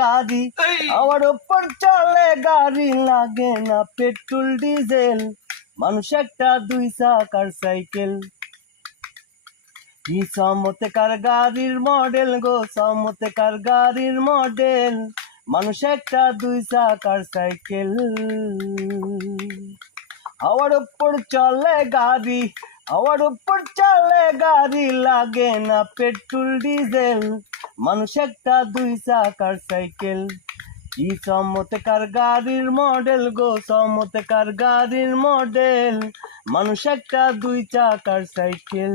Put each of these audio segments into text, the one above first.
গাড়ি আমার ওপর চলে গাড়ি, লাগে না পেট্রোল ডিজেল, মানুষ একটা দুই চাকার সাইকেল। কি চমৎকার গাড়ির মডেল গো, চমৎকার গাড়ির মডেল, মানুষ একটা দুই চাকার সাইকেল। হাওয়ার উপর চলে গাড়ি, হাওয়ার উপর চলে গাড়ি, লাগে না পেট্রোল ডিজেল, মানুষ একটা দুই চাকার সাইকেল। কি চমৎকার গাড়ির মডেল গো, চমৎকার গাড়ির মডেল, মানুষ একটা দুই চাকার সাইকেল।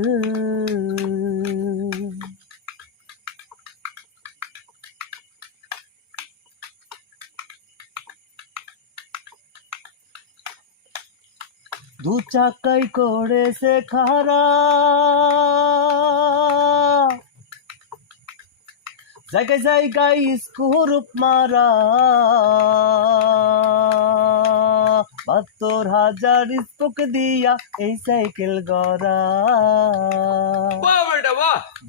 দু চাকাই করেছে খারা, জায়গায় জায়গায় স্কুর মারা, ৭২,০০০ স্পোক দিয়া এই সাইকেল গড়া।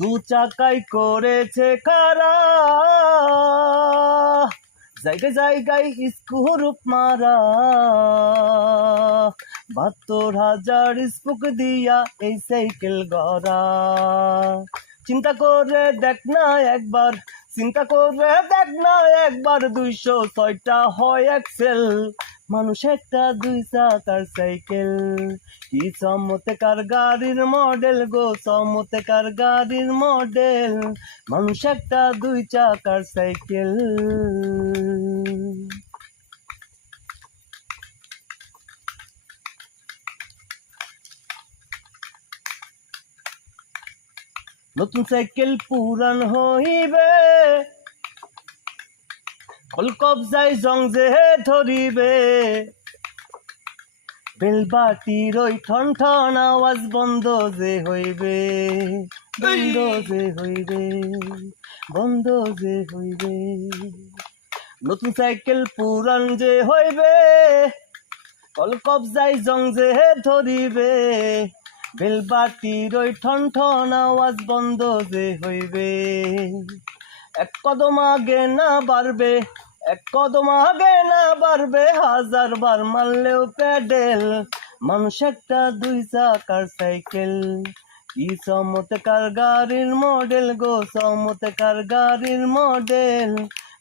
দু চাকাই করেছে খারা, জায়গায় জায়গায় স্কুর মারা, ৭২,০০০ স্পোক দিয়া এই সাইকেল গড়া। চিন্তা করে দেখ না একবার, চিন্তা করে দেখ না একবার, ২০৬টা হয় এক্সেল, মানুষ একটা দুই চাকার সাইকেল। কি চমৎকার গাড়ির মডেল গো, চমৎকার গাড়ির মডেল, মানুষ একটা দুই চাকার সাইকেল। নতুন সাইকেল পুরান হইবে, কল কবজায় জং যে ধরিবে, বেলবাটির ওই ঠন ঠন আওয়াজ বন্ধ যে হইবে, বন্ধ যে হইবে, বন্ধ যে হইবে। নতুন সাইকেল পুরান যে হইবে, কল কবজায় জং যে ধরিবে, বেলবাটির ওই ঠন ঠন আওয়াজ বন্ধ যে হইবে। এক কদম আগে না বাড়বে, এক কদম আগে না বাড়বে, ১০০০ বার মারলেও প্যাডেল, মানুষ একটা দুই চাকার সাইকেল। কি চমৎকার গাড়ির মডেল গো, চমৎকার গাড়ির মডেল,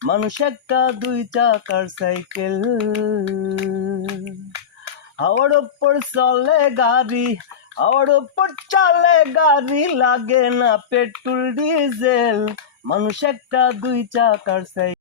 মানুষ একটা দুই চাকার সাইকেল। হাওয়ার উপর চলে গাড়ি, হাওয়ার উপর চলে গাড়ি, লাগে না পেট্রোল ডিজেল, মানুষ একটা দুই চাকার সাইকেল।